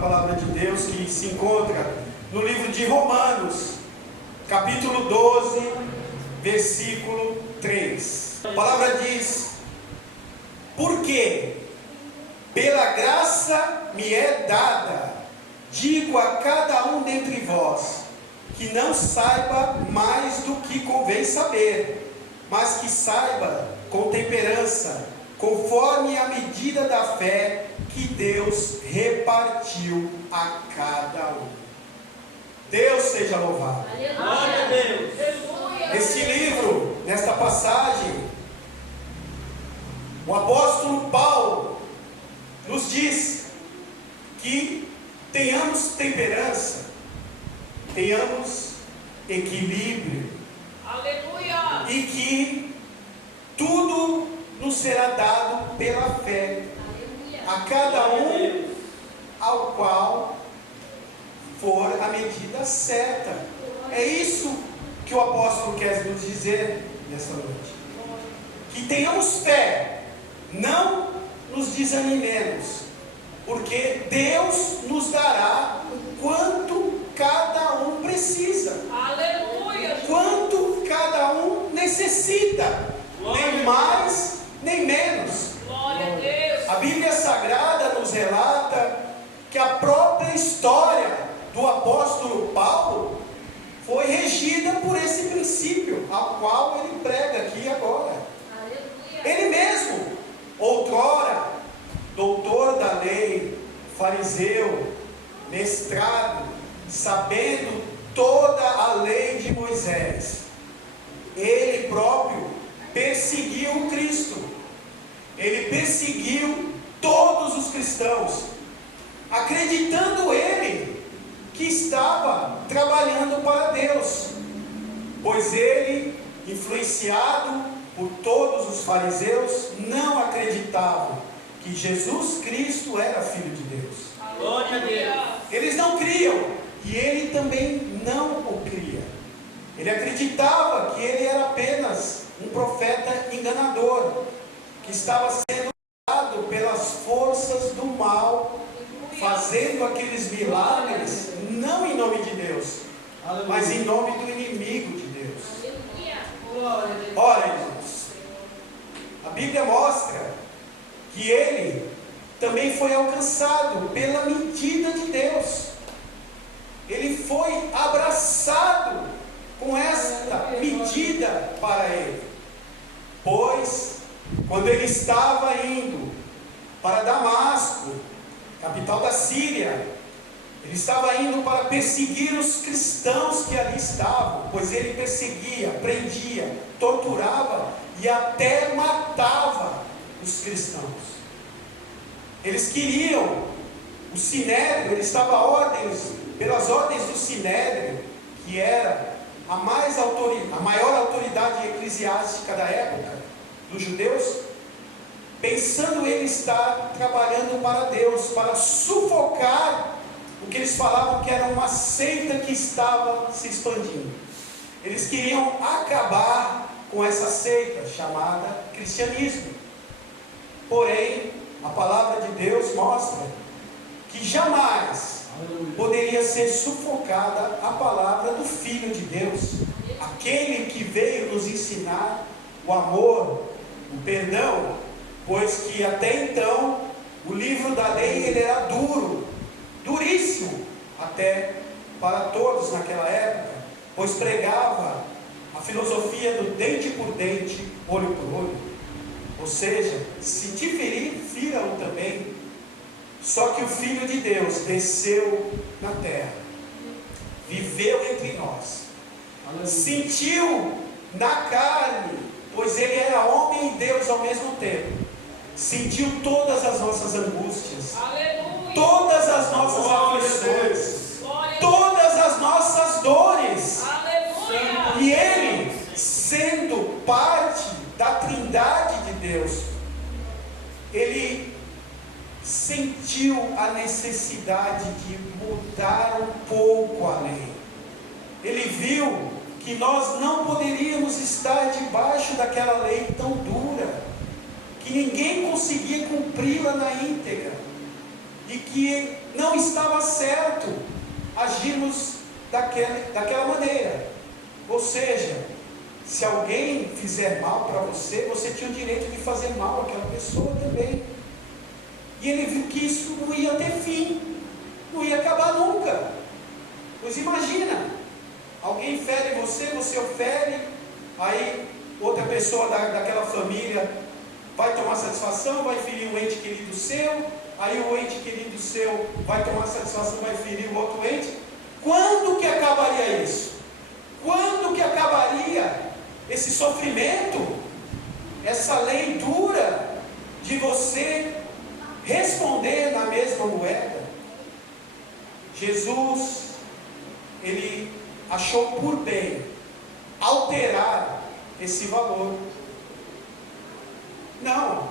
palavra de Deus que se encontra no livro de Romanos, capítulo 12, versículo 3. A palavra diz: porque pela graça me é dada, digo a cada um dentre vós, que não saiba mais do que convém saber, mas que saiba com temperança, conforme a medida da fé que Deus repartiu a cada um. Deus seja louvado. Glória a Deus. Neste livro, nesta passagem, o apóstolo Paulo nos diz que tenhamos temperança, tenhamos equilíbrio, Aleluia. e que tudo nos será dado pela fé, a cada um ao qual for a medida certa. É isso que o apóstolo quer nos dizer nessa noite. Que tenhamos fé, não nos desanimemos, porque Deus nos dará o quanto cada um precisa. Aleluia. Quanto cada um necessita, nem mais nem menos. Glória a Deus. A Bíblia Sagrada nos relata que a própria história do apóstolo Paulo foi regida por esse princípio, ao qual ele prega aqui agora. Aleluia. Ele mesmo, outrora, doutor da lei, fariseu, mestrado, sabendo toda a lei de Moisés, ele próprio perseguiu o Cristo, ele perseguiu todos os cristãos, acreditando ele que estava trabalhando para Deus, pois ele, influenciado por todos os fariseus, não acreditava que Jesus Cristo era Filho de Deus. Glória a Deus. Eles não criam, e ele também não o cria. Ele acreditava que ele era apenas um profeta enganador, que estava sendo usado pelas forças do mal, fazendo aqueles milagres, não em nome de Deus, mas em nome do inimigo de Deus. Ora, irmãos, a Bíblia mostra que ele também foi alcançado pela medida de Deus. Ele foi abraçado com esta medida para ele. Pois, quando ele estava indo para Damasco, capital da Síria, ele estava indo para perseguir os cristãos que ali estavam, pois ele perseguia, prendia, torturava e até matava os cristãos. Eles queriam, o Sinédrio, ele estava pelas ordens do Sinédrio, que era a maior autoridade eclesiástica da época dos judeus, pensando ele estar trabalhando para Deus, para sufocar o que eles falavam que era uma seita que estava se expandindo. Eles queriam acabar com essa seita chamada cristianismo. Porém, a palavra de Deus mostra que jamais poderia ser sufocada a palavra do Filho de Deus, aquele que veio nos ensinar o amor, o perdão, pois que até então o livro da lei ele era duríssimo até para todos naquela época, pois pregava a filosofia do dente por dente, olho por olho, ou seja, se te ferir, fira-o também. Só que o Filho de Deus desceu na terra, viveu entre nós, sentiu na carne, pois ele era homem e Deus ao mesmo tempo, sentiu todas as nossas angústias, Aleluia. todas as nossas aflições, todas as nossas dores. Aleluia. E ele, sendo parte da Trindade de Deus, ele sentiu a necessidade de mudar um pouco a lei. Ele viu que nós não poderíamos estar debaixo daquela lei tão dura, que ninguém conseguia cumpri-la na íntegra, e que não estava certo agirmos daquela maneira. Ou seja, se alguém fizer mal para você, você tinha o direito de fazer mal àquela pessoa também. E ele viu que isso não ia ter fim, não ia acabar nunca. Pois imagina, alguém fere você, você ofere, aí outra pessoa daquela família vai tomar satisfação, vai ferir um ente querido seu, aí o ente querido seu vai tomar satisfação, vai ferir o outro ente. Quando que acabaria isso? Quando que acabaria esse sofrimento, essa lei dura de você responder na mesma moeda? Jesus, ele achou por bem alterar esse valor. Não,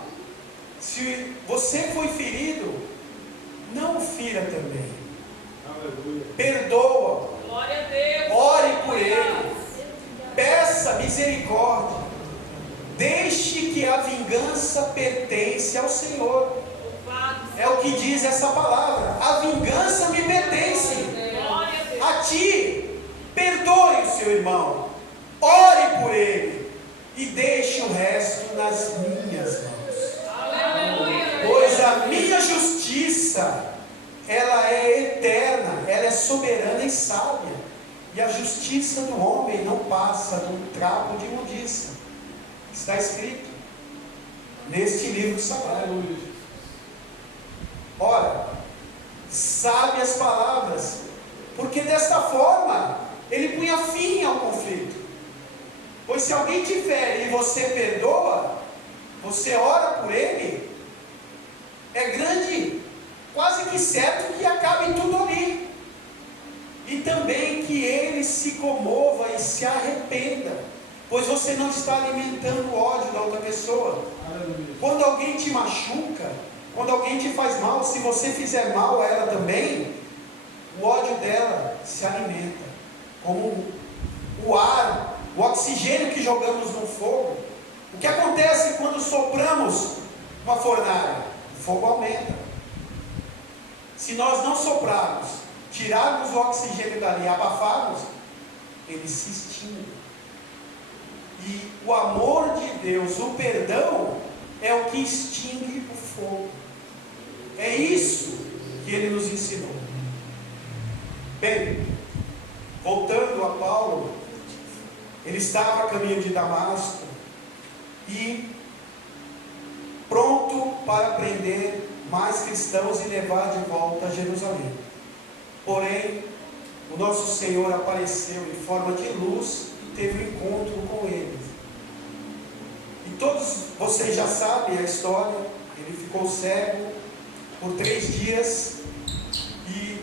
se você foi ferido, não o fira também. Aleluia. Perdoa, Glória a Deus. ore por ele, peça misericórdia, deixe que a vingança pertence ao Senhor. É o que diz essa palavra: a vingança me pertence. Glória a Deus. A ti, perdoe o seu irmão, ore por ele e deixe o resto nas minhas mãos. Aleluia. Pois a minha justiça, ela é eterna, ela é soberana e sábia, e a justiça do homem não passa de um trapo de imundícia. Está escrito neste livro sagrado. Ora, sabe as palavras, porque desta forma ele punha fim ao conflito. Pois se alguém te fere e você perdoa, você ora por ele, é grande, quase que certo que acabe tudo ali. E também que ele se comova e se arrependa, pois você não está alimentando o ódio da outra pessoa. Quando alguém te machuca, quando alguém te faz mal, se você fizer mal a ela também, o ódio dela se alimenta, como o ar, o oxigênio que jogamos no fogo. O que acontece quando sopramos uma fornalha? O fogo aumenta. Se nós não soprarmos, tirarmos o oxigênio dali e abafarmos, ele se extingue. E o amor de Deus, o perdão, é o que extingue o fogo. É isso que ele nos ensinou. Bem, voltando a Paulo, ele estava a caminho de Damasco e pronto para prender mais cristãos e levar de volta a Jerusalém. Porém, o nosso Senhor apareceu em forma de luz e teve um encontro com eles. E todos vocês já sabem a história. Ele ficou cego por 3 dias e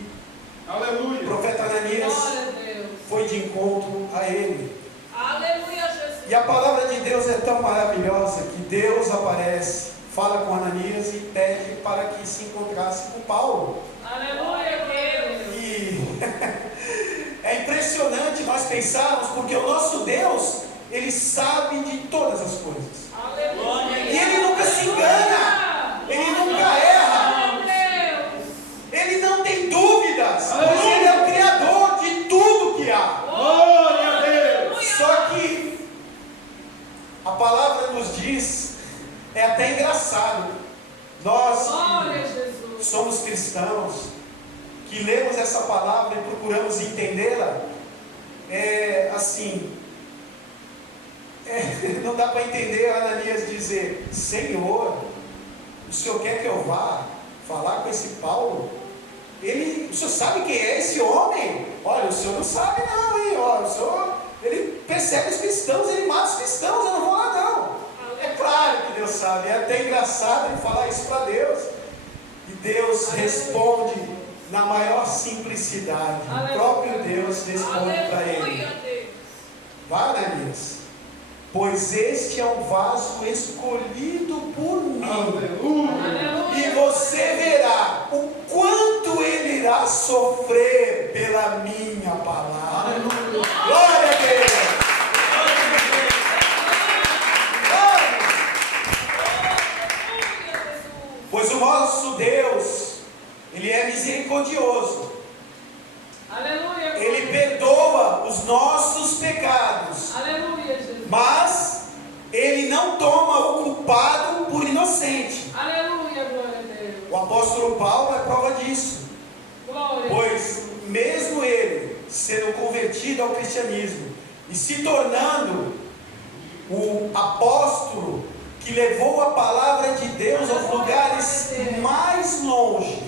Aleluia. o profeta Ananias Glória a Deus. foi de encontro a ele. Aleluia, Jesus. E a palavra de Deus é tão maravilhosa que Deus aparece, fala com Ananias e pede para que se encontrasse com Paulo. Aleluia, Deus. E é impressionante nós pensarmos, porque o nosso Deus, ele sabe de todas as coisas. Aleluia. E ele nunca se engana, ele nunca erra, ele não tem dúvidas, pois ele é o Criador de tudo que há. Glória a Deus. Só que a palavra nos diz, é até engraçado, nós Glória a que Jesus. somos cristãos, que lemos essa palavra e procuramos entendê-la, não dá para entender Ananias dizer: Senhor, o Senhor quer que eu vá falar com esse Paulo? O Senhor sabe quem é esse homem? Olha, o Senhor não sabe não, hein? Olha, o Senhor, ele persegue os cristãos, ele mata os cristãos, eu não vou lá não. É claro que Deus sabe, é até engraçado ele falar isso para Deus. E Deus responde na maior simplicidade. O próprio Deus responde para ele: vai, Ananias, pois este é um vaso escolhido por mim. Aleluia. E você verá o quanto ele irá sofrer pela minha palavra. Aleluia. Glória a Deus! Glória! Pois o nosso Deus, ele é misericordioso. nossos pecados. Aleluia, Jesus. Mas Ele não toma o culpado por inocente. Aleluia, glória a Deus. O apóstolo Paulo é prova disso. Glória. Pois mesmo ele sendo convertido ao cristianismo e se tornando o apóstolo que levou a palavra de Deus aos lugares mais longe,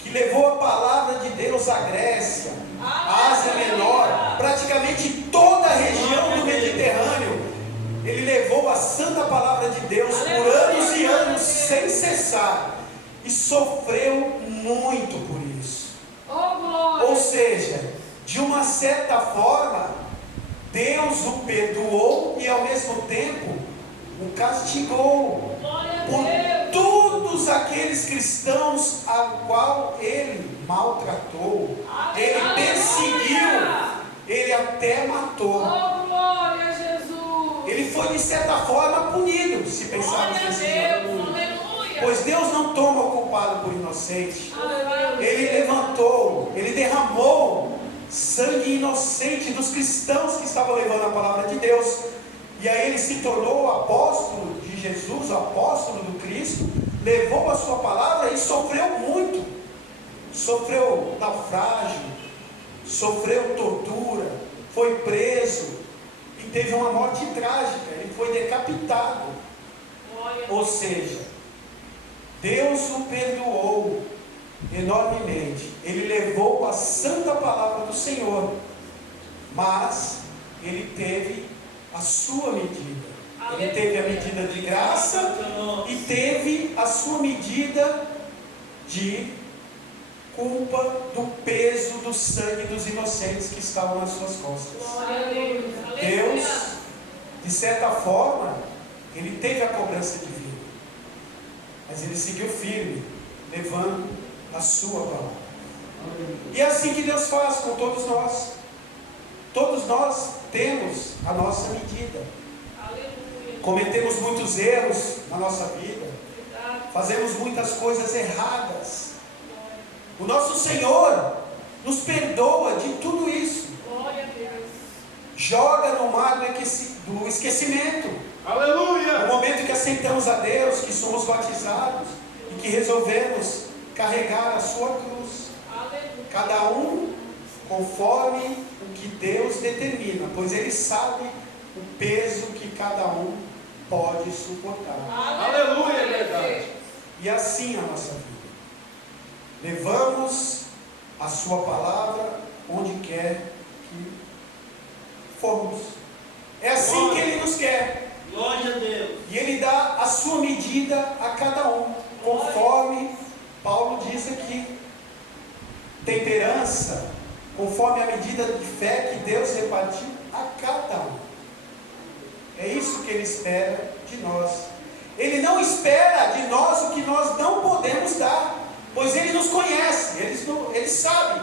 que levou a palavra de Deus à Grécia, à Ásia Menor, praticamente toda a região do Mediterrâneo, ele levou a santa palavra de Deus por anos e anos sem cessar e sofreu muito por isso. Oh, glória. Ou seja, de uma certa forma, Deus o perdoou e ao mesmo tempo o castigou Glória a por Deus. todos aqueles cristãos a qual ele maltratou, ele perseguiu, ele até matou. Oh, glória a Jesus. Ele foi de certa forma punido, se pensarmos Glória a desse Deus. modo. Aleluia. Pois Deus não toma o culpado por inocente. Aleluia. Ele levantou, ele derramou sangue inocente dos cristãos que estavam levando a palavra de Deus. E aí ele se tornou o apóstolo de Jesus, o apóstolo do Cristo, levou a sua palavra e sofreu muito. Sofreu naufrágio, sofreu tortura, foi preso e teve uma morte trágica, ele foi decapitado. Ou seja, Deus o perdoou enormemente, ele levou a santa palavra do Senhor, mas ele teve a sua medida. Ele teve a medida de graça e teve a sua medida de culpa do peso do sangue dos inocentes que estavam nas suas costas. Glória a Deus. Deus, de certa forma, ele teve a cobrança divina, mas ele seguiu firme, levando a sua palavra. E é assim que Deus faz com todos nós. Todos nós temos a nossa medida. Aleluia. Cometemos muitos erros na nossa vida, fazemos muitas coisas erradas. O nosso Senhor nos perdoa de tudo isso, Glória a Deus. joga no mar do esquecimento. Aleluia. No momento que aceitamos a Deus, que somos batizados e que resolvemos carregar a sua cruz, Aleluia. cada um conforme o que Deus determina, pois Ele sabe o peso que cada um pode suportar. Aleluia, é verdade. E assim a nossa vida. Levamos a sua palavra onde quer que formos. É assim que Ele nos quer. Glória a Deus. E Ele dá a sua medida a cada um, conforme Paulo diz aqui. Temperança, conforme a medida de fé que Deus repartiu a cada um. É isso que Ele espera de nós. Ele não espera de nós o que nós não podemos dar, pois Ele nos conhece, Ele sabe.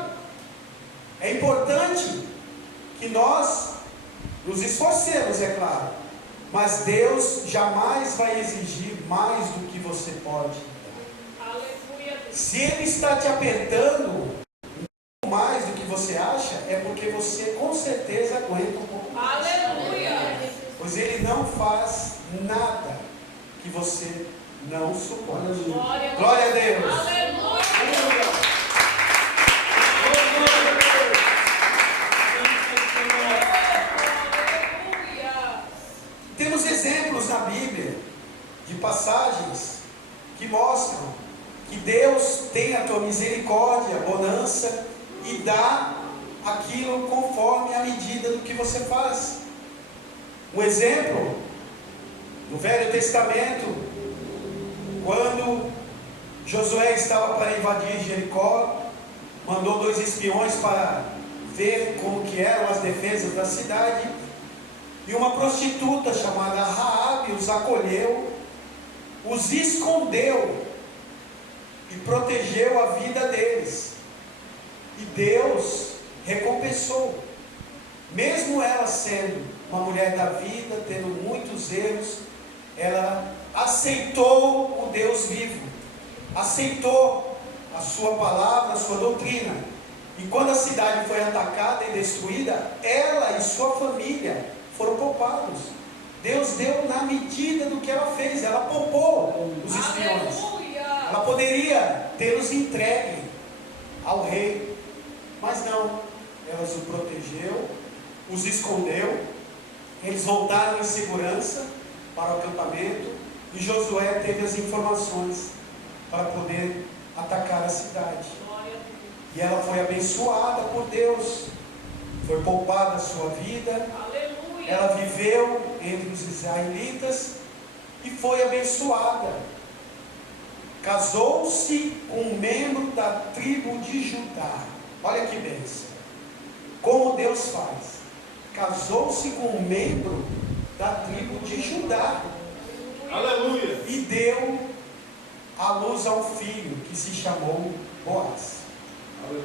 É importante que nós nos esforcemos, é claro, mas Deus jamais vai exigir mais do que você pode dar. Aleluia. Se Ele está te apertando mais do que você acha, é porque você com certeza aguenta um pouco mais. Aleluia. Pois Ele não faz nada que você não suporte. Glória a Deus. Aleluia. Temos exemplos na Bíblia de passagens que mostram que Deus tem a tua misericórdia, bonança e dá aquilo conforme a medida do que você faz. Um exemplo, no Velho Testamento, quando Josué estava para invadir Jericó, mandou 2 espiões para ver como que eram as defesas da cidade, e uma prostituta chamada Raabe os acolheu, os escondeu e protegeu a vida deles. E Deus recompensou, mesmo ela sendo uma mulher da vida, tendo muitos erros, ela aceitou o Deus vivo, aceitou a sua palavra, a sua doutrina, E quando a cidade foi atacada e destruída, ela e sua família foram poupados. Deus deu na medida do que ela fez. Ela poupou os espiões. Aleluia. Ela poderia tê-los entregue ao rei, mas não. Ela os protegeu, os escondeu. Eles voltaram em segurança para o acampamento e Josué teve as informações para poder atacar a cidade. E ela foi abençoada por Deus. Foi poupada a sua vida. Aleluia. Ela viveu entre os israelitas e foi abençoada. Casou-se com um membro da tribo de Judá. Olha que bênção. Como Deus faz. Casou-se com um membro da tribo de Judá. Aleluia. E deu à luz a um filho que se chamou Boaz.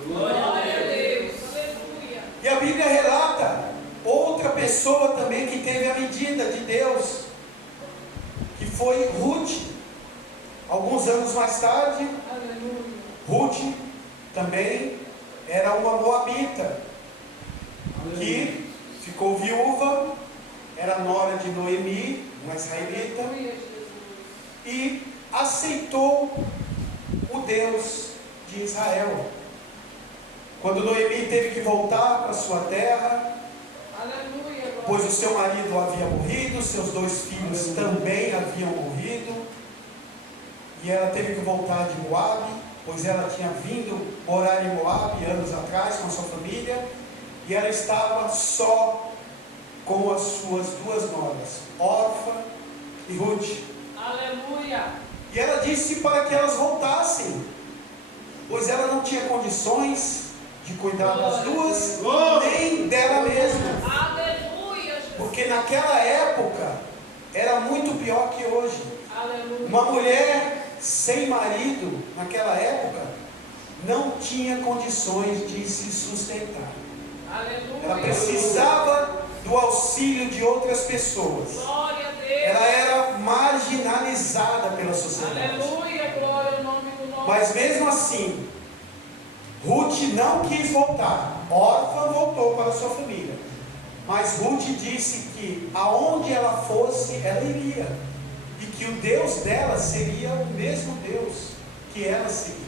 Glória a Deus. Aleluia. E a Bíblia relata outra pessoa também que teve a medida de Deus, que foi Ruth. Alguns anos mais tarde, Aleluia. Ruth também era uma moabita, que ficou viúva, era nora de Noemi, uma israelita, Aleluia, Jesus. e aceitou o Deus de Israel. Quando Noemi teve que voltar para sua terra, Aleluia. pois o seu marido havia morrido, seus 2 filhos também haviam morrido, e ela teve que voltar de Moabe, pois ela tinha vindo morar em Moabe anos atrás com a sua família, e ela estava só com as suas 2 noras, Orfa e Ruth. Aleluia. E ela disse para que elas voltassem, pois ela não tinha condições de cuidar das 2, nem dela mesma. Aleluia, Jesus. Porque naquela época era muito pior que hoje. Aleluia. Uma mulher sem marido, naquela época, não tinha condições de se sustentar. Aleluia. Ela precisava do auxílio de outras pessoas. Glória a Deus. Ela era marginalizada pela sociedade. Aleluia. Glória ao nome do nome. Mas mesmo assim, Ruth não quis voltar. Orfa voltou para sua família. Mas Ruth disse que aonde ela fosse, ela iria. E que o Deus dela seria o mesmo Deus que ela seguia.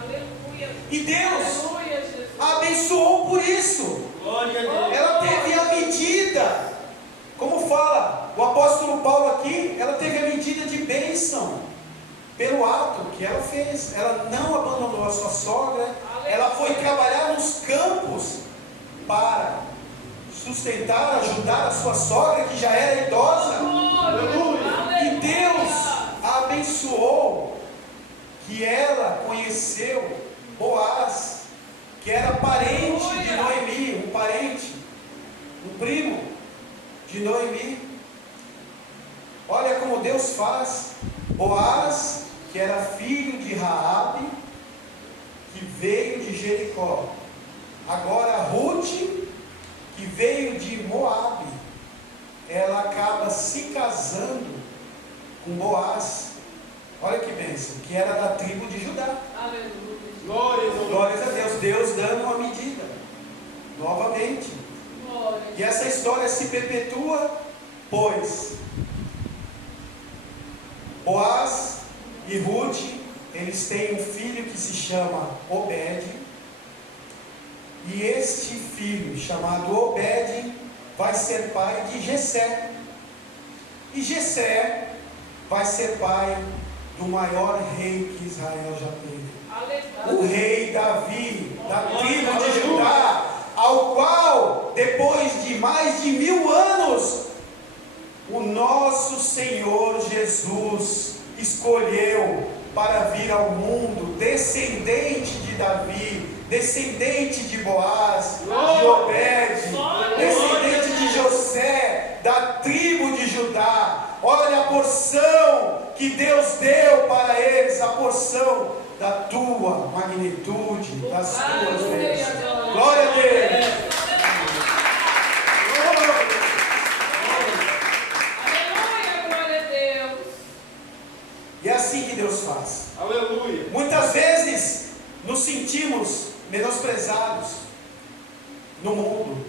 Aleluia. E Deus Aleluia, Jesus. a abençoou por isso. Glória a Deus. Ela teve a medida. Como fala o apóstolo Paulo aqui, ela teve a medida de bênção. Pelo ato que ela fez. Ela não abandonou a sua sogra. Ela foi trabalhar nos campos para sustentar, ajudar a sua sogra que já era idosa. Aleluia. E Deus a abençoou, que ela conheceu Boaz, que era parente de Noemi, um parente, um primo de Noemi. Olha como Deus faz. Boaz, que era filho de Raabe, que veio de Jericó. Agora Ruth, que veio de Moabe, ela acaba se casando com Boaz. Olha que bênção, que era da tribo de Judá. Aleluia. Glória a Deus. Glórias a Deus, Deus dando uma medida, novamente. Glória. E essa história se perpetua, pois Boaz e Ruth, eles têm um filho que se chama Obed, e este filho, chamado Obed, vai ser pai de Jessé, e Jessé vai ser pai do maior rei que Israel já teve, o rei Davi, da tribo de Judá, ao qual, depois de mais de 1000 anos, o nosso Senhor Jesus escolheu para vir ao mundo, descendente de Davi, descendente de Boaz, de Obed, descendente de José, da tribo de Judá. Olha a porção que Deus deu para eles, a porção da tua magnitude, das tuas bênçãos. Glória a Deus. Aleluia, glória a Deus. E é assim que Deus faz. Aleluia. Muitas vezes nos sentimos menosprezados. menosprezados no mundo,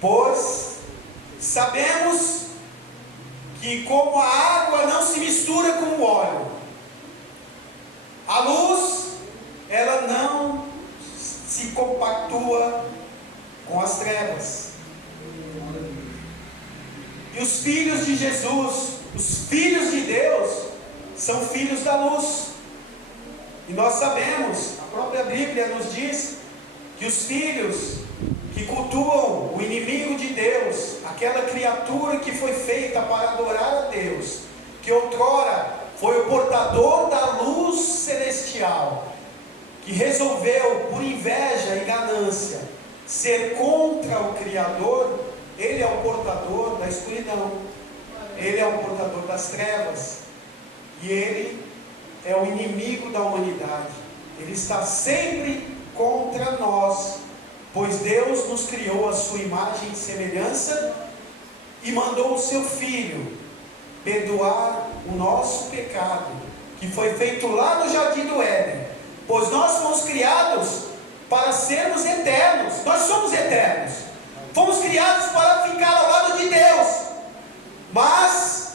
pois sabemos que como a água não se mistura com o óleo, a luz, ela não se compactua com as trevas. E os filhos de Jesus, os filhos de Deus, são filhos da luz. E nós sabemos, a própria Bíblia nos diz, que os filhos que cultuam o inimigo de Deus, aquela criatura que foi feita para adorar a Deus, que outrora foi o portador da luz celestial, que resolveu, por inveja e ganância, ser contra o Criador, ele é o portador da escuridão, ele é o portador das trevas, e ele é o inimigo da humanidade. Ele está sempre contra nós, pois Deus nos criou a sua imagem e semelhança e mandou o seu Filho perdoar o nosso pecado, que foi feito lá no Jardim do Éden, pois nós fomos criados para sermos eternos. Nós somos eternos, fomos criados para ficar ao lado de Deus, mas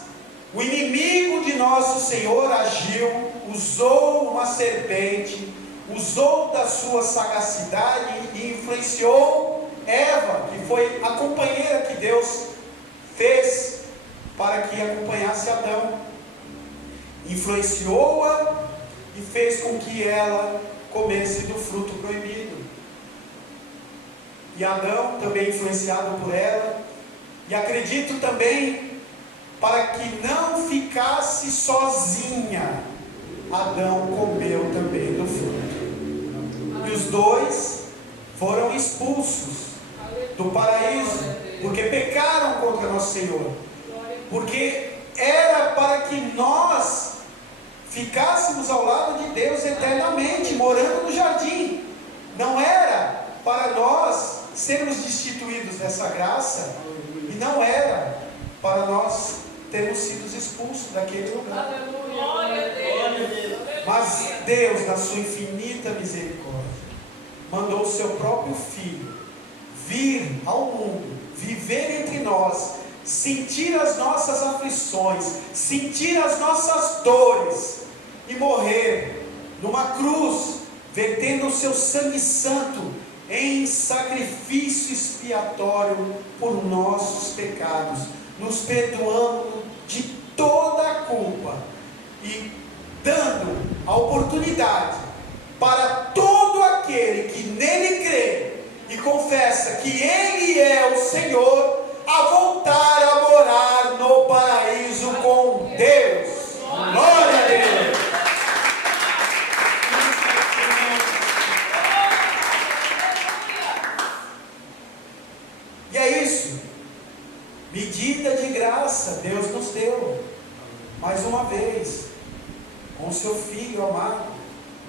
o inimigo de nosso Senhor agiu, usou uma serpente, usou da sua sagacidade e influenciou Eva, que foi a companheira que Deus fez para que acompanhasse Adão. Influenciou-a e fez com que ela comesse do fruto proibido. E Adão, também influenciado por ela, e acredito também, para que não ficasse sozinha, Adão comeu também do fruto. E os dois foram expulsos do paraíso, porque pecaram contra nosso Senhor. Porque era para que nós ficássemos ao lado de Deus eternamente, morando no jardim. Não era para nós sermos destituídos dessa graça, e não era para nós termos sido expulsos daquele lugar. Glória a Deus. Mas Deus, na sua infinita misericórdia, mandou o seu próprio Filho vir ao mundo, viver entre nós, sentir as nossas aflições, sentir as nossas dores e morrer numa cruz, vertendo o seu sangue santo em sacrifício expiatório por nossos pecados, nos perdoando de toda a culpa e dando a oportunidade para todo aquele que nele crê e confessa que ele é o Senhor, a voltar a morar no paraíso com Deus. Glória a Deus. E é isso. Medida de graça Deus nos deu, mais uma vez, com o seu Filho amado,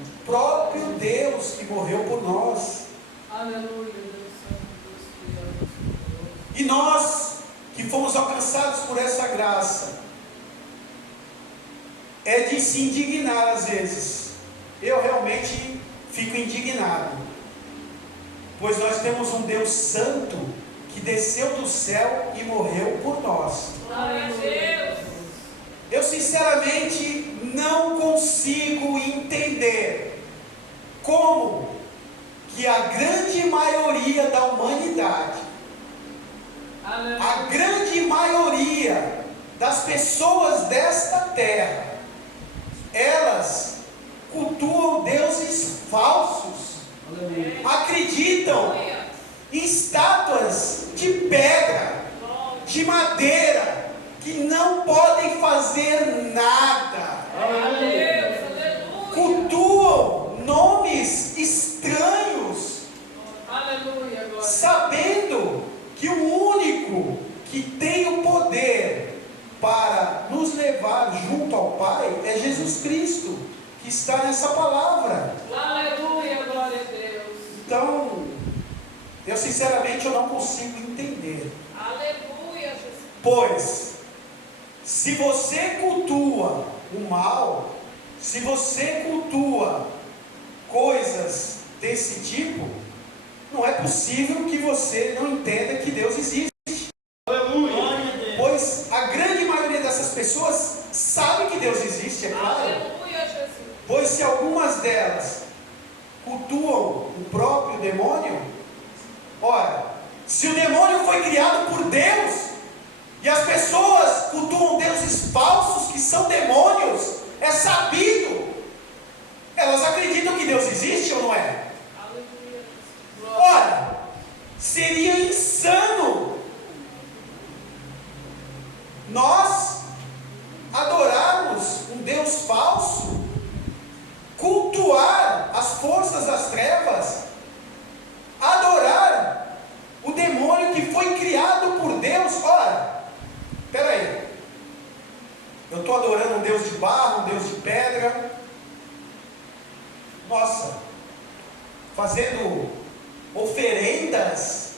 o próprio Deus que morreu por nós. Aleluia. E nós que fomos alcançados por essa graça, é de se indignar às vezes. Eu realmente fico indignado, pois nós temos um Deus santo que desceu do céu e morreu por nós. Glória a Deus. Eu sinceramente não consigo entender como que a grande maioria da humanidade, a grande maioria das pessoas desta terra, elas cultuam deuses falsos, acreditam em estátuas de pedra, de madeira, que não podem fazer nada, cultuam nomes estranhos, sabendo que o único que tem o poder para nos levar junto ao Pai é Jesus Cristo, que está nessa palavra. Aleluia, glória a Deus. Então, eu sinceramente eu não consigo entender. Aleluia, Jesus. Pois, se você cultua o mal, se você cultua coisas desse tipo, não é possível que você não entenda que Deus existe. Aleluia. Pois a grande maioria dessas pessoas sabe que Deus existe, é claro. Aleluia, Jesus. Pois se algumas delas cultuam o próprio demônio, ora, se o demônio foi criado por Deus, e as pessoas cultuam deuses falsos que são demônios, é sabido, elas acreditam que Deus existe ou não é? Aleluia. Ora, seria insano nós adorarmos um Deus falso, cultuar as forças das trevas, adorar o demônio que foi criado por Deus. Ora, espera aí, eu estou adorando um Deus de barro, um Deus de pedra, nossa, fazendo oferendas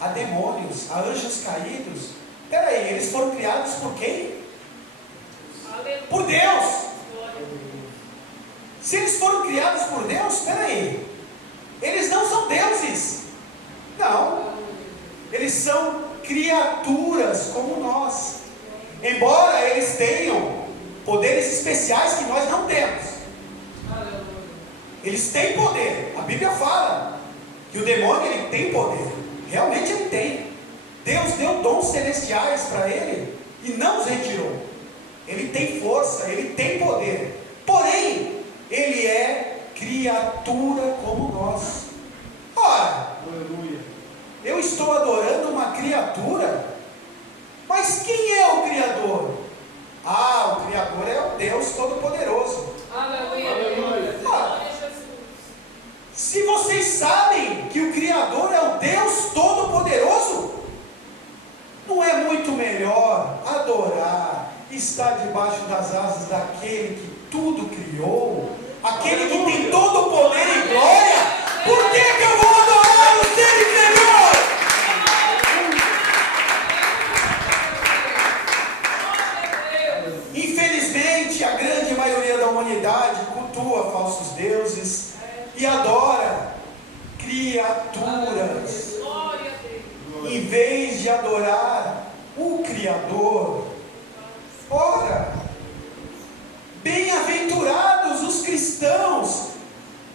a demônios, a anjos caídos. Espera aí, eles foram criados por quem? Aleluia. Por Deus. Glória a Deus. Se eles foram criados por Deus, espera aí, eles não são deuses. Não, eles são criaturas como nós. Embora eles tenham poderes especiais que nós não temos, Aleluia. eles têm poder. A Bíblia fala que o demônio ele tem poder. Realmente ele tem. Deus deu dons celestiais para ele e não os retirou. Ele tem força, ele tem poder. Porém, ele é criatura como nós. Ora, Aleluia. eu estou adorando uma criatura, mas quem é o Criador? Ah, o Criador é o Deus Todo-Poderoso. Aleluia. Aleluia. Glória a Jesus. Se vocês sabem que o Criador é o Deus Todo-Poderoso, não é muito melhor adorar, estar debaixo das asas daquele que tudo criou, aquele que tem todo o poder e glória? Por que que eu vou adorar o ser inferior? Infelizmente, a grande maioria da humanidade cultua falsos deuses e adora criaturas, Glória a Deus. em vez de adorar o Criador. Ora, bem-aventurados os cristãos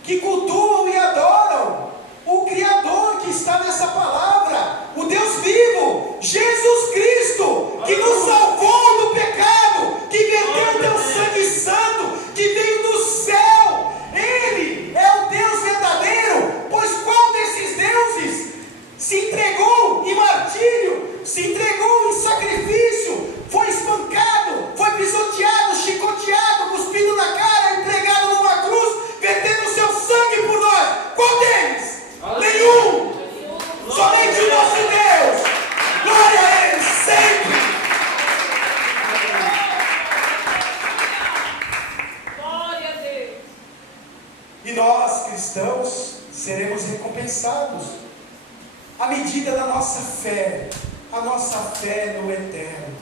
que cultuam e adoram o Criador que está nessa palavra, o Deus vivo, Jesus Cristo, que nos salvou do pecado, que verteu o teu sangue santo, que veio do céu. Ele é o Deus verdadeiro. Pois qual desses deuses se entregou em martírio, se entregou em sacrifício, foi espancado, foi pisoteado, chicoteado, cuspido na cara, empregado numa cruz, vertendo o seu sangue por nós? Qual deles? Nenhum! Somente o nosso Deus! Glória a Ele sempre! Glória a Deus. E nós, cristãos, seremos recompensados à medida da nossa fé, a nossa fé no Eterno,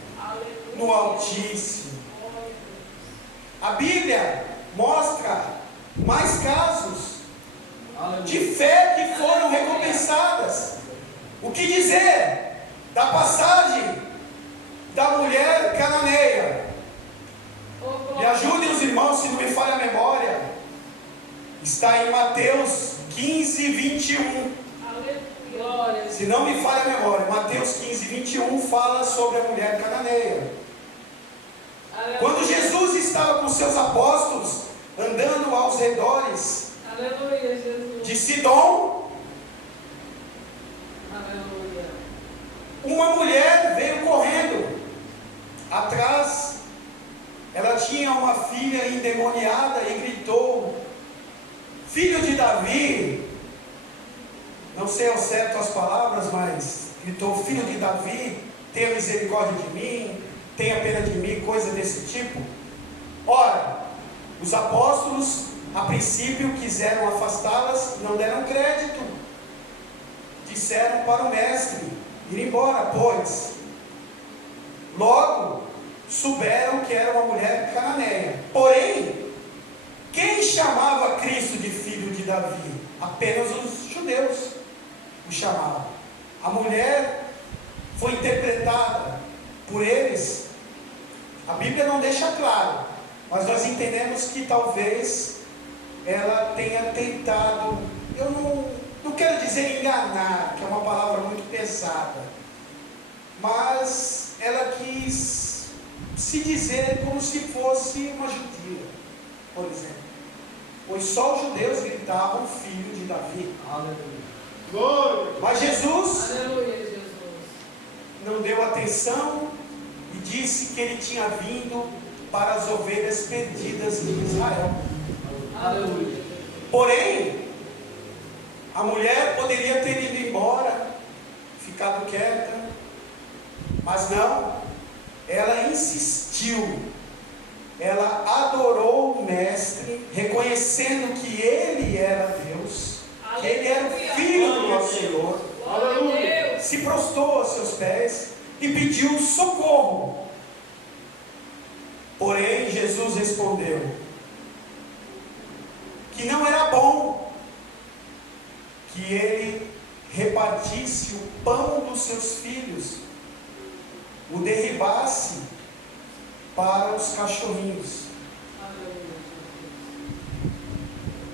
no Altíssimo. A Bíblia mostra mais casos de fé que foram recompensadas. O que dizer da passagem da mulher cananeia? Me ajudem os irmãos, se não me falha a memória. Está em Mateus 15, 21. Glória. Se não me falha a memória, Mateus 15, 21 fala sobre a mulher cananeia. Quando Jesus estava com seus apóstolos, andando aos redores Aleluia, Jesus. de Sidom, Aleluia. uma mulher veio correndo atrás. Ela tinha uma filha endemoniada e gritou: filho de Davi, não sei ao certo as palavras, mas gritou: filho de Davi, tenha misericórdia de mim, tenha pena de mim, coisa desse tipo. Ora, os apóstolos a princípio quiseram afastá-las, não deram crédito, disseram para o mestre ir embora, pois logo souberam que era uma mulher cananeia. Porém, quem chamava Cristo de filho de de Davi. Apenas os judeus o chamavam. A mulher foi interpretada por eles. A Bíblia não deixa claro, mas nós entendemos que talvez ela tenha tentado, eu não quero dizer enganar, que é uma palavra muito pesada, mas ela quis se dizer como se fosse uma judia, por exemplo. Pois só os judeus gritavam filho de Davi. Aleluia. Mas Jesus Aleluia, Jesus. não deu atenção e disse que ele tinha vindo para as ovelhas perdidas de Israel. Aleluia. Porém, a mulher poderia ter ido embora, ficado quieta, mas não, ela insistiu. Ela adorou o Mestre, reconhecendo que Ele era Deus, que Ele era o Filho do nosso Senhor. Aleluia. Se prostrou aos seus pés e pediu socorro. Porém, Jesus respondeu que não era bom que Ele repartisse o pão dos seus filhos, o derribasse para os cachorrinhos.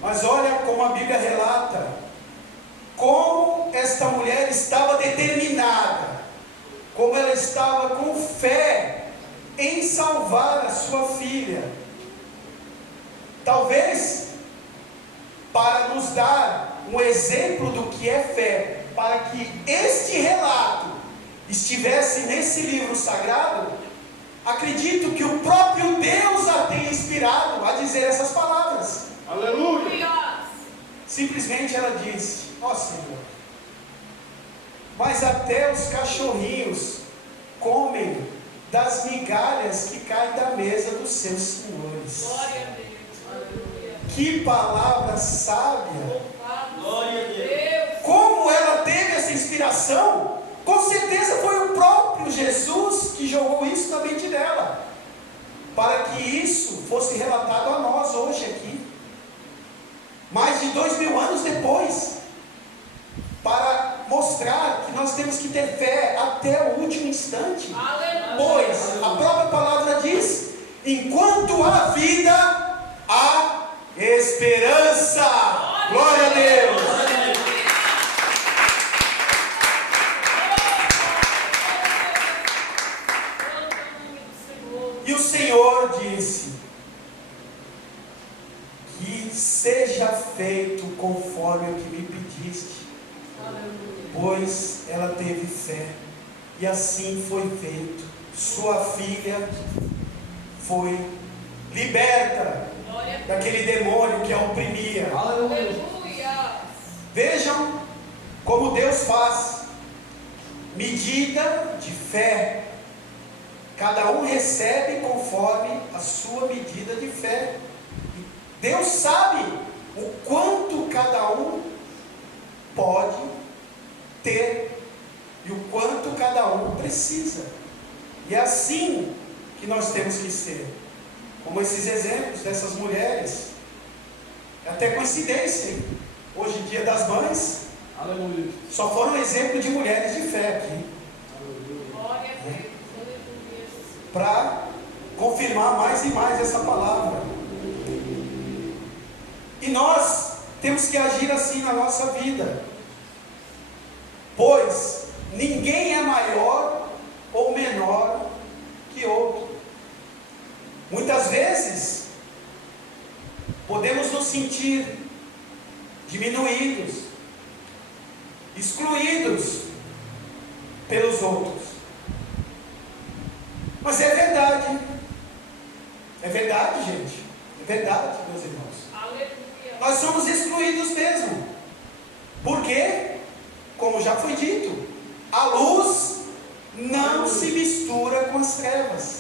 Mas olha como a Bíblia relata como esta mulher estava determinada, como ela estava com fé em salvar a sua filha. Talvez para nos dar um exemplo do que é fé, para que este relato estivesse nesse livro sagrado, acredito que o próprio Deus a tenha inspirado a dizer essas palavras. Aleluia. Simplesmente ela disse: ó Senhor, mas até os cachorrinhos comem das migalhas que caem da mesa dos seus senhores. Glória a Deus. Aleluia. Que palavra sábia! Glória a Deus. Como ela teve essa inspiração? Com certeza foi o próprio Jesus que jogou isso na mente dela, para que isso fosse relatado a nós hoje aqui, mais de 2000 anos depois, para mostrar que nós temos que ter fé até o último instante. Aleluia. Pois a própria palavra diz: enquanto há vida, há esperança. Glória a Deus. E o Senhor disse: que seja feito conforme o que me pediste. Pois ela teve fé, e assim foi feito. Sua filha foi liberta daquele demônio que a oprimia. Aleluia. Vejam como Deus faz. Medida de fé. Cada um recebe conforme a sua medida de fé. Deus sabe o quanto cada um pode ter e o quanto cada um precisa. E é assim que nós temos que ser. Como esses exemplos dessas mulheres. É até coincidência, hein? Hoje, Dia das Mães, Aleluia. só foram exemplo de mulheres de fé aqui, Glória a Deus. para confirmar mais e mais essa palavra. E nós temos que agir assim na nossa vida, pois ninguém é maior ou menor que outro. Muitas vezes podemos nos sentir diminuídos, excluídos pelos outros. Mas é verdade, gente, é verdade, meus irmãos. Aleluia. Nós somos excluídos mesmo. Por quê? Como já foi dito, a luz não se mistura com as trevas.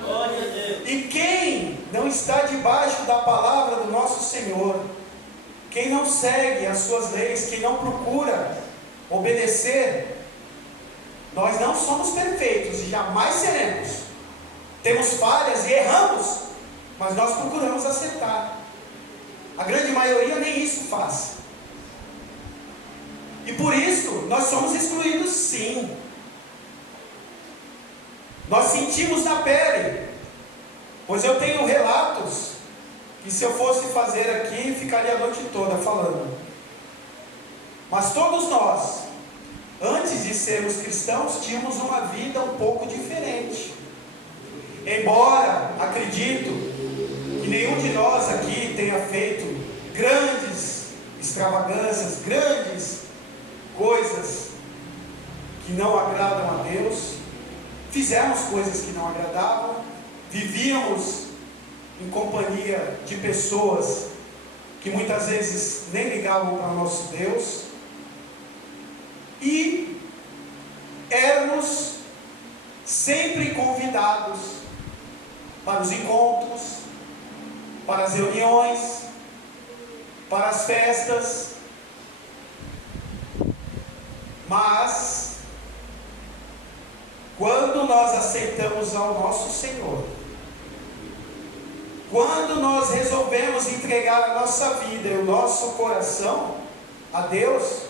Glória a Deus. E quem não está debaixo da palavra do nosso Senhor, quem não segue as suas leis, quem não procura obedecer, nós não somos perfeitos e jamais seremos. Temos falhas e erramos, mas nós procuramos acertar. A grande maioria nem isso faz. E por isso, nós somos excluídos sim. Nós sentimos na pele. Pois eu tenho relatos que se eu fosse fazer aqui, ficaria a noite toda falando. Mas todos nós, antes de sermos cristãos, tínhamos uma vida um pouco diferente. Embora, acredito, que nenhum de nós aqui tenha feito grandes extravagâncias, grandes coisas que não agradam a Deus, fizemos coisas que não agradavam, vivíamos em companhia de pessoas que muitas vezes nem ligavam para o nosso Deus, e éramos sempre convidados para os encontros, para as reuniões, para as festas, mas quando nós aceitamos ao nosso Senhor, quando nós resolvemos entregar a nossa vida e o nosso coração a Deus,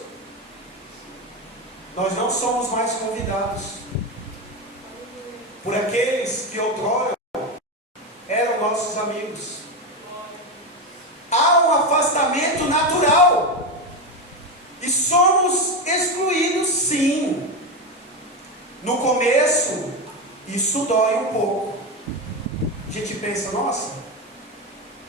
nós não somos mais convidados por aqueles que outrora eram nossos amigos. Há um afastamento natural e somos excluídos sim. No começo, isso dói um pouco. A gente pensa, nossa,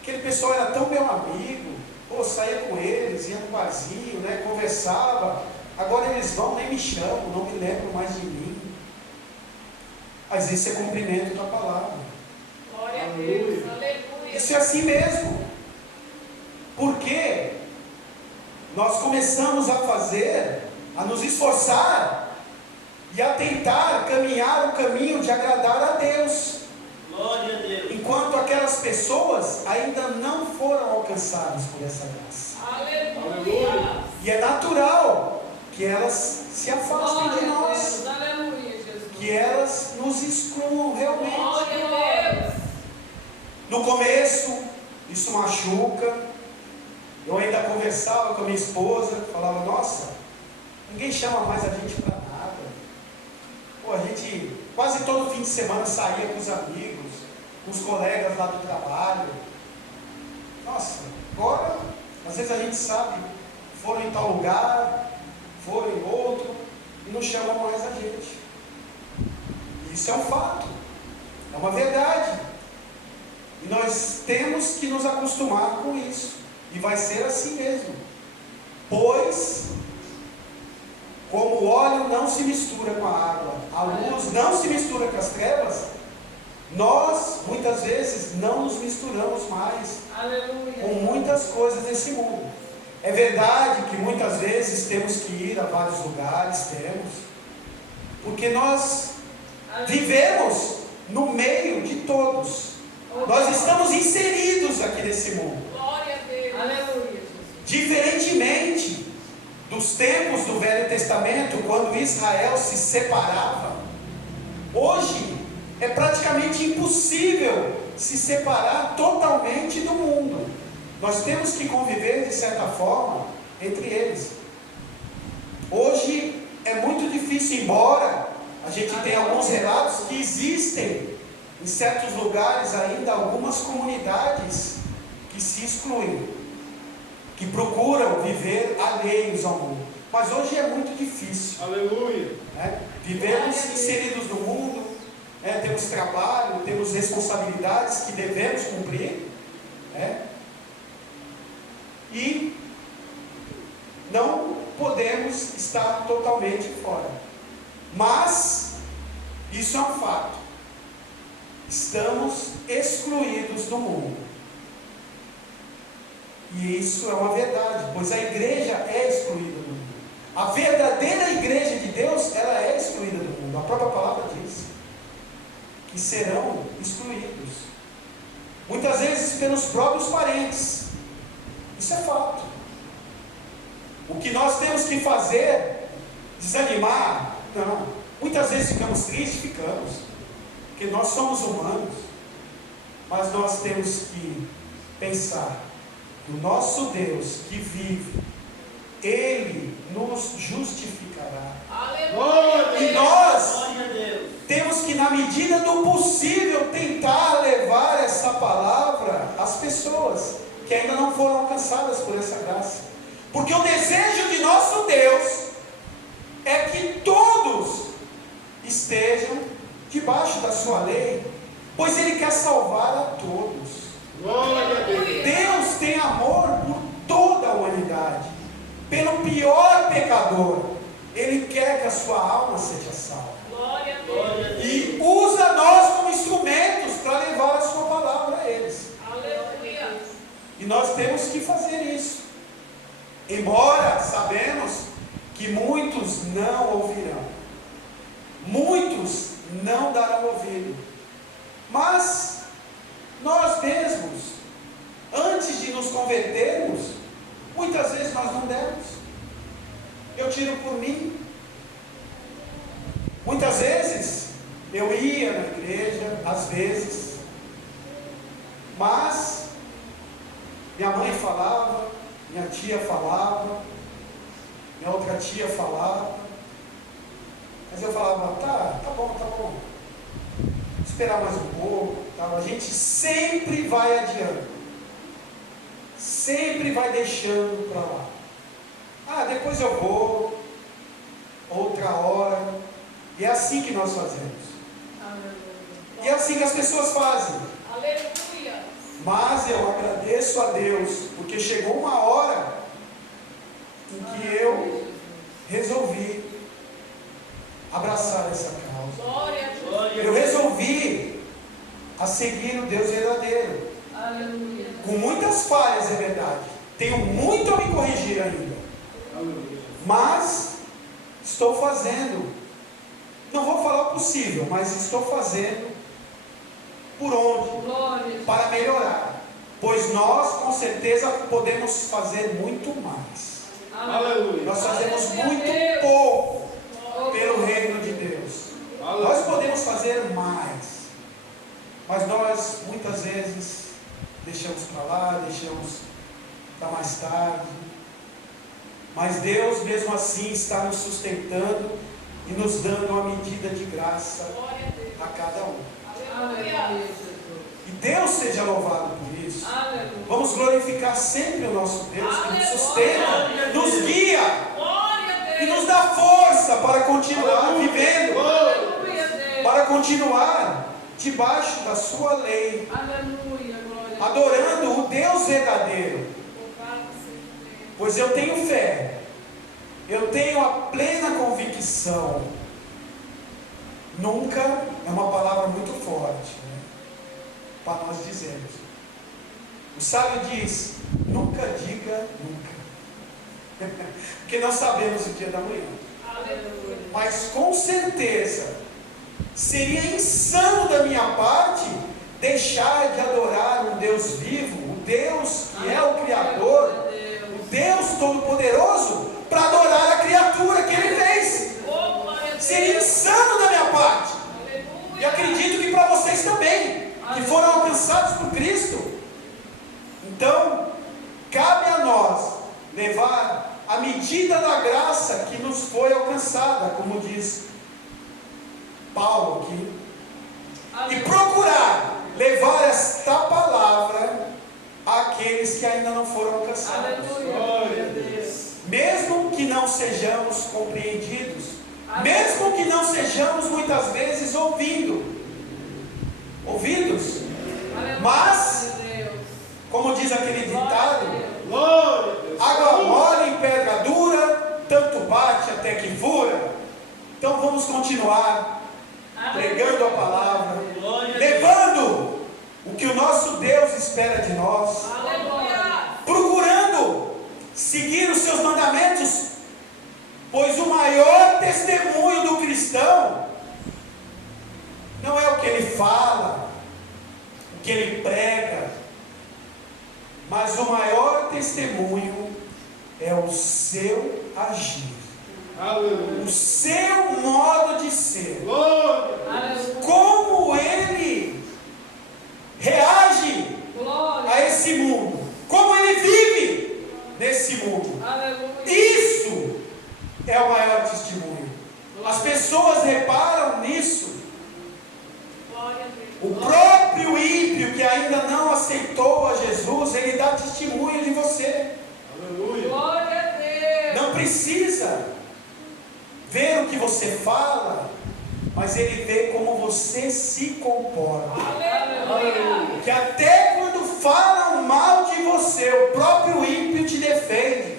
aquele pessoal era tão meu amigo, pô, saía com eles, ia no barzinho, né, conversava, agora eles vão, nem me chamam, não me lembram mais de mim. Mas isso é cumprimento da palavra. Glória a Deus, aleluia. Isso é assim mesmo. Porque nós começamos a fazer, a nos esforçar e a tentar caminhar o caminho de agradar a Deus. Glória a Deus. Enquanto aquelas pessoas ainda não foram alcançadas por essa graça. Aleluia. E é natural que elas se afastem de Glória a nós, Deus, aleluia, Jesus. que elas nos excluam realmente. Glória a Deus. No começo, isso machuca. Eu ainda conversava com a minha esposa, falava, nossa, ninguém chama mais a gente para nada. Pô, a gente quase todo fim de semana saía com os amigos, com os colegas lá do trabalho. Nossa, agora, às vezes a gente sabe, foram em tal lugar, foram em outro, e não chamam mais a gente. Isso é um fato, é uma verdade. E nós temos que nos acostumar com isso. E vai ser assim mesmo. Pois, como o óleo não se mistura com a água, a luz não se mistura com as trevas, nós, muitas vezes, não nos misturamos mais com muitas coisas desse mundo. É verdade que muitas vezes temos que ir a vários lugares, porque nós vivemos no meio de todos. Nós estamos inseridos aqui nesse mundo. Glória a Deus. Aleluia. Diferentemente dos tempos do Velho Testamento, quando Israel se separava, hoje é praticamente impossível se separar totalmente do mundo. Nós temos que conviver de certa forma entre eles. Hoje é muito difícil, embora a gente tenha alguns relatos que existem em certos lugares ainda algumas comunidades que se excluem, que procuram viver alheios ao mundo. Mas hoje é muito difícil. Aleluia. Né? Vivemos inseridos no mundo, né? Temos trabalho, temos responsabilidades que devemos cumprir, né? E não podemos estar totalmente fora. Mas isso é um fato. Estamos excluídos do mundo. E isso é uma verdade, pois a igreja é excluída do mundo. A verdadeira igreja de Deus, ela é excluída do mundo. A própria palavra diz que serão excluídos. Muitas vezes pelos próprios parentes. Isso é fato. O que nós temos que fazer? Desanimar? Não. Muitas vezes ficamos tristes, ficamos. Porque nós somos humanos, mas nós temos que pensar, do nosso Deus que vive, Ele nos justificará. Aleluia. E nós Glória a Deus. temos que, na medida do possível, tentar levar essa palavra às pessoas que ainda não foram alcançadas por essa graça. Porque o desejo de nosso Deus é que todos estejam debaixo da sua lei, pois Ele quer salvar a todos. Glória a Deus. Deus tem amor por toda a humanidade, pelo pior pecador. Ele quer que a sua alma seja salva. Glória a Glória a Deus. Deus. E usa nós como instrumentos para levar a sua palavra a eles. Aleluia. E nós temos que fazer isso. Embora sabemos que muitos não ouvirão, muitos não darão ouvido, mas nós mesmos, antes de nos convertermos, muitas vezes nós não demos. Eu tiro por mim. Muitas vezes eu ia na igreja, às vezes, mas minha mãe falava, minha tia falava, minha outra tia falava, mas eu falava, tá bom, vou esperar mais um pouco, tá? A gente sempre vai adiando, sempre vai deixando para lá. Depois eu vou, outra hora, e é assim que nós fazemos, e é assim que as pessoas fazem. Aleluia. Mas eu agradeço a Deus, porque chegou uma hora em que eu resolvi abraçar essa causa. Glória a Deus. Glória a Eu Deus. resolvi a seguir o Deus verdadeiro. Aleluia. Com muitas falhas, é verdade. Tenho muito a me corrigir ainda. Aleluia. Mas estou fazendo. Não vou falar o possível, mas estou fazendo por onde? Glória. Para melhorar, pois nós com certeza podemos fazer muito mais. Aleluia. Nós fazemos Aleluia, muito Deus. pouco Oh, pelo reino de Deus. Nós podemos fazer mais, mas nós muitas vezes deixamos para lá, deixamos para mais tarde. Mas Deus mesmo assim está nos sustentando e nos dando uma medida de graça glória a Deus. a cada um. Aleluia. E Deus seja louvado por isso. Aleluia. Vamos glorificar sempre o nosso Deus que nos Aleluia. sustenta, nos guia Glória a Deus. e nos dá força para continuar vivendo, Aleluia, Deus. para continuar debaixo da sua lei, Aleluia, glória a Deus. adorando o Deus verdadeiro. Louvado seja Deus. Pois eu tenho fé, eu tenho a plena convicção. Nunca é uma palavra muito forte, né, para nós dizermos. O sábio diz: nunca diga nunca, porque não sabemos o dia da manhã. Aleluia. Mas com certeza seria insano da minha parte deixar de adorar um Deus vivo, o Deus que é o Criador, o Deus Todo-Poderoso, para adorar a criatura que Ele fez. Oh, glória a Deus. Seria insano da minha parte. E Aleluia. acredito que para vocês também, que foram alcançados por Cristo. Então, cabe a nós levar a medida da graça que nos foi alcançada, como diz Paulo aqui, e procurar levar esta palavra àqueles que ainda não foram alcançados. Aleluia. Glória a Deus. Mesmo que não sejamos compreendidos, mesmo que não sejamos muitas vezes ouvidos, Aleluia. mas, Deus. como diz aquele ditado, Glória a Deus. água mole em pedra dura, tanto bate até que fura. Então vamos continuar pregando a palavra, Glória a Deus. levando o que o nosso Deus espera de nós, Aleluia. procurando seguir os seus mandamentos, pois o maior testemunho do cristão não é o que ele fala, o que ele prega, mas o maior testemunho é o seu agir, Aleluia. o seu modo de ser, Glória. Aleluia. como ele reage Glória. a esse mundo, como ele vive nesse mundo. Aleluia. Isso é o maior testemunho. As pessoas reparam nisso. Glória a Deus. O próprio ímpio que ainda não aceitou a Jesus, ele dá testemunho de você. Aleluia. Glória a Deus. Não precisa ver o que você fala, mas ele vê como você se comporta. Aleluia. Que até quando falam mal de você, o próprio ímpio te defende.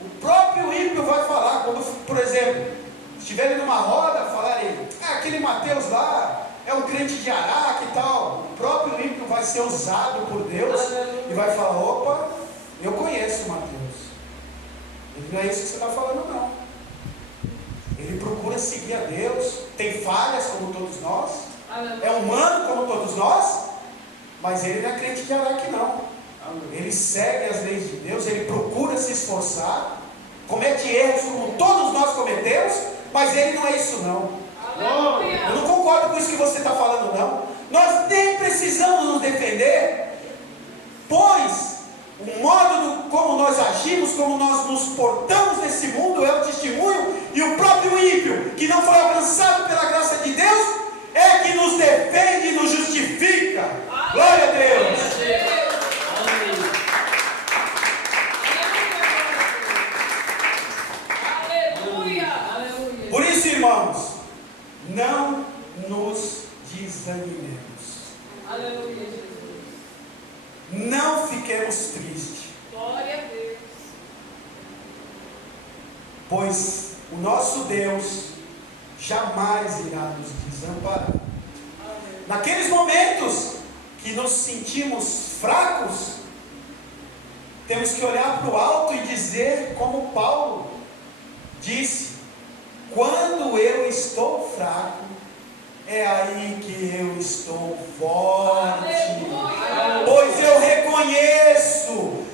O próprio ímpio vai falar, quando, por exemplo, estiverem numa roda, falarem, aquele Mateus lá é um crente de Araque e tal. O próprio ímpio vai ser usado por Deus e vai falar, opa, eu conheço o Mateus. Ele não é isso que você está falando, não. Ele procura seguir a Deus, tem falhas como todos nós, é humano como todos nós, mas ele não é crente de Araque, não. Ele segue as leis de Deus, ele procura se esforçar, comete erros como todos nós cometemos, mas ele não é isso, não. Eu não concordo com isso que você está falando, não. Nós nem precisamos nos defender, pois o modo como nós agimos, como nós nos portamos nesse mundo é o testemunho, e o próprio ímpio, que não foi alcançado pela graça de Deus, é que nos defende e nos justifica. Glória a Deus. Aleluia. Por isso, irmãos, não nos desanimemos. Aleluia, Jesus. Não fiquemos tristes, Glória a Deus. pois o nosso Deus jamais irá nos desamparar. Naqueles momentos que nos sentimos fracos, temos que olhar para o alto e dizer como Paulo disse: quando eu estou fraco, é aí que eu estou forte. Aleluia. Pois eu reconheço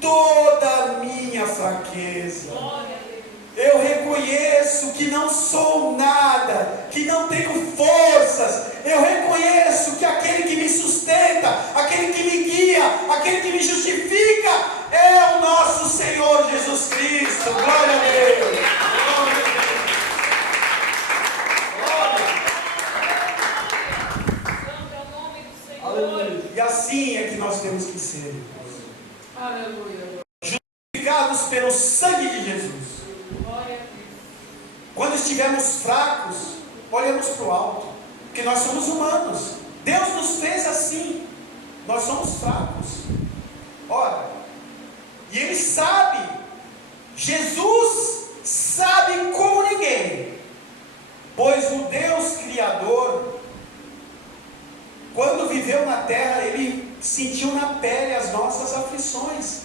toda a minha fraqueza. Glória a Deus. Eu reconheço que não sou nada, que não tenho forças. Eu reconheço que aquele que me sustenta, aquele que me guia, aquele que me justifica é o nosso Senhor Jesus Cristo. Glória a Deus. Santo é o nome do Senhor. Aleluia. E assim é que nós temos que ser, Aleluia. justificados pelo sangue de Jesus. Glória a Deus. Quando estivermos fracos, olhamos para o alto, porque nós somos humanos. Deus nos fez assim. Nós somos fracos. Ora, e Ele sabe, Jesus sabe como ninguém, pois o Deus Criador, quando viveu na terra, Ele sentiu na pele as nossas aflições.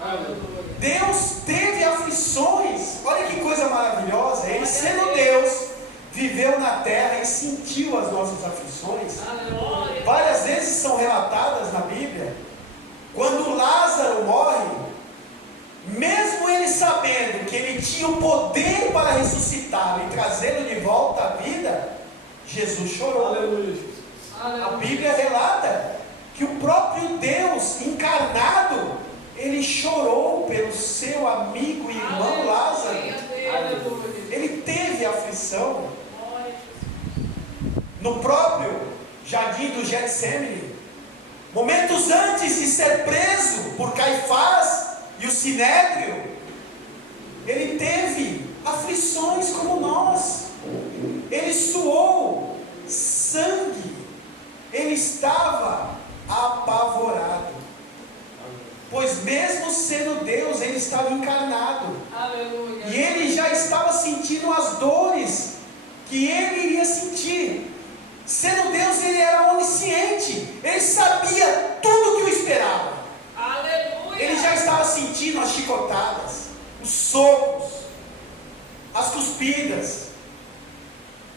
Aleluia. Deus teve aflições. Olha que coisa maravilhosa. Ele, sendo Deus, viveu na terra e sentiu as nossas aflições. Aleluia. Várias vezes são relatadas na Bíblia. Quando Lázaro morre, mesmo ele sabendo que ele tinha o poder para ressuscitá-lo e trazê-lo de volta à vida, Jesus chorou. Aleluia. A Bíblia relata que o próprio Deus encarnado, ele chorou pelo seu amigo e irmão Lázaro. Aleluia. Ele teve aflição. Glória a Jesus. No próprio jardim do Getsemane, momentos antes de ser preso por Caifás e o Sinédrio, ele teve aflições como nós. Ele suou sangue. Ele estava apavorado, pois mesmo sendo Deus, ele estava encarnado. Aleluia. E ele já estava sentindo as dores que ele iria sentir. Sendo Deus, ele era onisciente. Ele sabia tudo o que o esperava. Aleluia. Ele já estava sentindo as chicotadas, os socos, as cuspidas.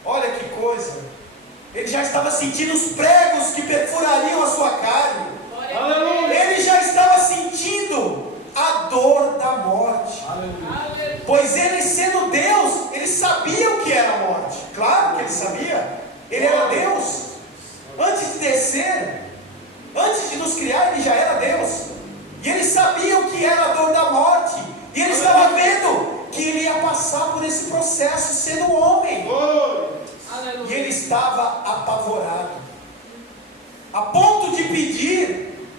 Olha que coisa. Ele já estava sentindo os pregos que perfurariam a sua carne. Glória a Deus. Aleluia. Ele já estava sentindo a dor da morte. Aleluia. Aleluia. Pois ele, sendo Deus, ele sabia o que era a morte. Claro que ele sabia. Ele era Deus. Antes de descer, antes de nos criar, ele já era Deus. E ele sabia o que era a dor da morte. E ele estava vendo que ele ia passar por esse processo sendo homem. Glória. E ele estava apavorado, a ponto de pedir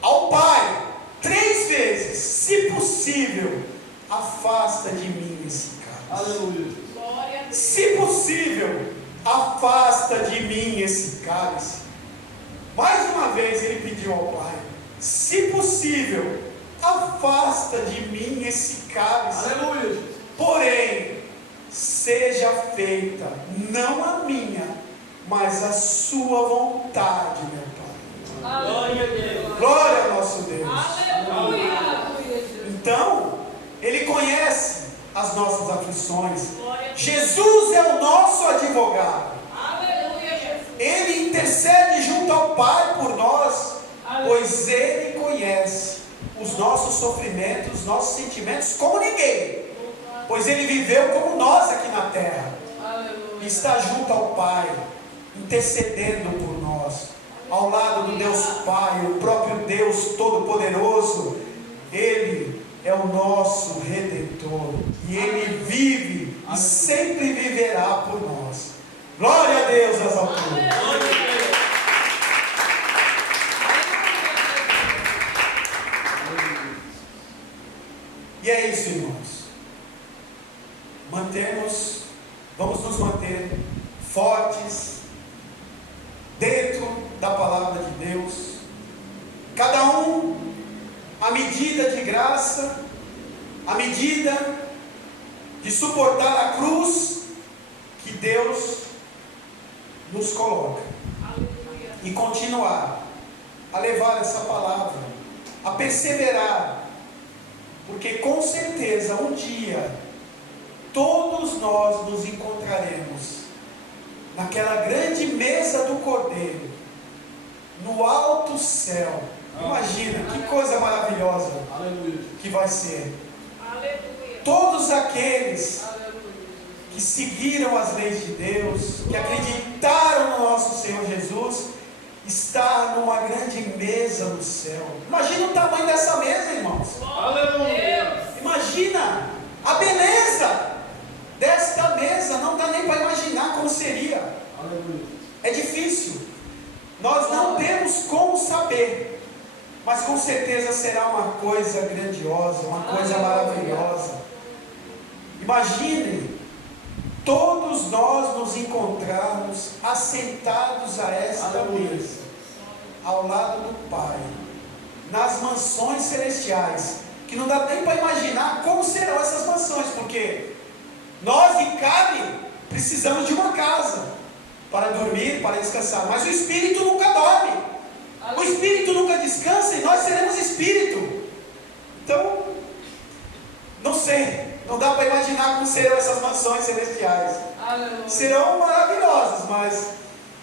ao Pai 3 vezes: se possível, afasta de mim esse cálice. Aleluia. Glória a Deus. Se possível, afasta de mim esse cálice. Mais uma vez ele pediu ao Pai: se possível, afasta de mim esse cálice. Aleluia. Porém, seja feita não a minha, mas a sua vontade, meu Pai. Glória a Deus. Glória ao nosso Deus. Aleluia. Então, Ele conhece as nossas aflições. Glória a Deus. Jesus é o nosso advogado. Aleluia, Jesus. Ele intercede junto ao Pai por nós, Aleluia. pois Ele conhece os nossos sofrimentos, os nossos sentimentos como ninguém. Pois Ele viveu como nós aqui na terra. Aleluia. E está junto ao Pai, intercedendo por nós, ao lado do Deus Pai, o próprio Deus Todo-Poderoso. Ele é o nosso Redentor, e Ele vive e sempre viverá por nós. Glória a Deus às alturas. Glória a Deus. E é isso, irmãos. Vamos nos manter fortes dentro da palavra de Deus. Cada um, à medida de graça, à medida de suportar a cruz que Deus nos coloca. Aleluia. E continuar a levar essa palavra, a perseverar, porque com certeza um dia todos nós nos encontraremos naquela grande mesa do Cordeiro, no alto céu. Imagina que coisa maravilhosa Aleluia. que vai ser. Aleluia. Todos aqueles Aleluia. que seguiram as leis de Deus, que acreditaram no nosso Senhor Jesus, estar numa grande mesa no céu. Imagina o tamanho dessa mesa, irmãos. Aleluia. Imagina a beleza desta mesa. Não dá nem para imaginar como seria. Aleluia. É difícil. Nós não temos como saber, mas com certeza será uma coisa grandiosa, uma coisa maravilhosa. Imagine todos nós nos encontrarmos assentados a esta mesa, ao lado do Pai, nas mansões celestiais, que não dá nem para imaginar como serão essas mansões, porque nós de carne precisamos de uma casa para dormir, para descansar, mas o Espírito nunca dorme, o Espírito nunca descansa, e nós seremos Espírito. Então, não sei, não dá para imaginar como serão essas mansões celestiais. Aleluia. Serão maravilhosas, mas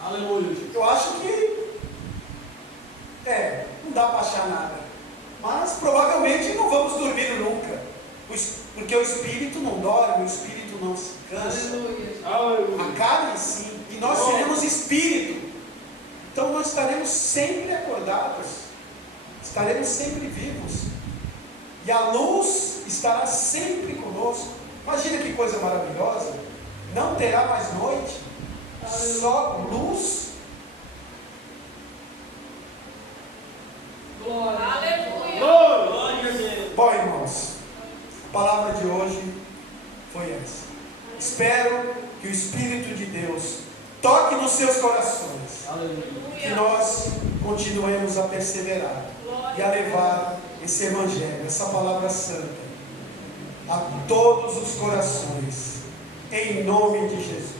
Aleluia. eu acho que não dá para achar nada. Mas provavelmente não vamos dormir nunca, porque o Espírito não dorme, o Espírito não se cansa. Aleluia. Aleluia. A carne sim, e nós seremos Espírito. Então nós estaremos sempre acordados, estaremos sempre vivos, e a luz estará sempre conosco. Imagina que coisa maravilhosa. Não terá mais noite, só luz. Glória. Aleluia. Glória a Deus. Bom, irmãos, a palavra de hoje foi essa. Espero que o Espírito de Deus toque nos seus corações, Aleluia. que nós continuemos a perseverar e a levar esse Evangelho, essa palavra santa, a todos os corações, em nome de Jesus.